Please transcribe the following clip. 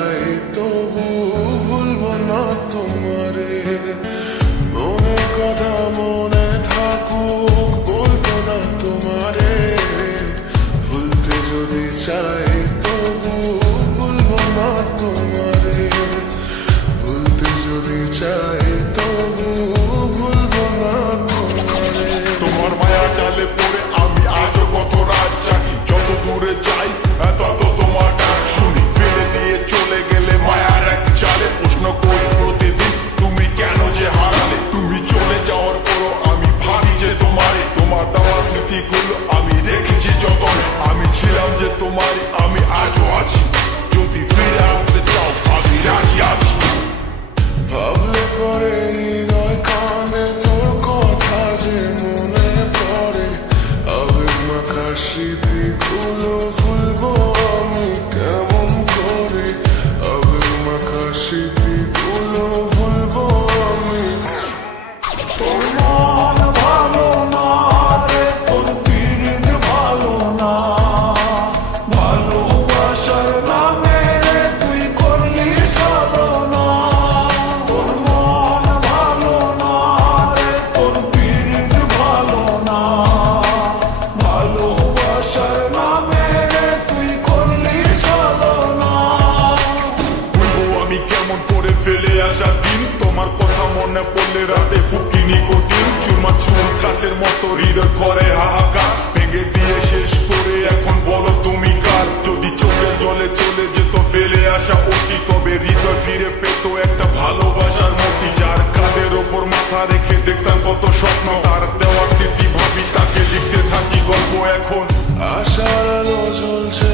চাই তবু ভুলবো না তোমারে। মনের কথা মনে থাকুক বলবো না তোমারে। ভুলতে যদি চাই তবু ভুলবো না তোমারে। ভুলতে যদি চাই তবু ভুলবো না তোমারে। তোমার মায়া জালে পড়ে আমি আজও কত রাত জাগি, যত দূরে যাই তত তোমার ডাক শুনি। ফেলে দিয়ে চলে গেলে মায়ার এক জালে প্রশ্ন করি প্রতিদিন তুমি কেন যে হারালে। তুমি চলে যাওয়ার পরও আমি ভাবি যে তোমারে, তোমার দেওয়া স্মৃতিগুলো আমি রেখেছি যতনে। আমি ছিলাম যে তোমারই, আমি আজও আছি, যদি ফিরে আসতে চাও আমি রাজি আছি। ভাবলে পরে হৃদয় কাঁদে তোর কথা যে মনে পড়ে। আবেগ মাখা স্মৃতিগুলো ভুলবো আমি কেমন করে। আবেগ মাখা স্মৃতিগুলো ভুলবো আমি। তোর মন ভালো না রে, তোর পিরিত ভালো না। ভালোবাসার নামে রে তুই করলি ছলনা। তোর মন ভালো না রে, তোর পিরিত ভালো না। ভালোবাসার নামে রে তুই করলি ছলনা। ভুলবো আমি কেমন করে ফেলে আসা দিন, তোমার কথা মনে পড়লে রাতে ফুকি নিকোটিন। চুরমা চুর কাচের মতো হৃদয় করে হাহাকার, ভেঙে দিয়ে শেষ করে এখন বলো তুমি কার। যদি চোখের জলে চলে যেত ফেলে আসা অতি, তবে হৃদয় ফিরে পেত একটা ভালোবাসার মতি। যার কাঁধের ওপর মাথা রেখে দেখতাম কত স্বপ্ন, তার দেওয়ার স্মৃতি ভাবি তাকে লিখতে থাকি গল্প এখন। আশার আলো জ্বলছে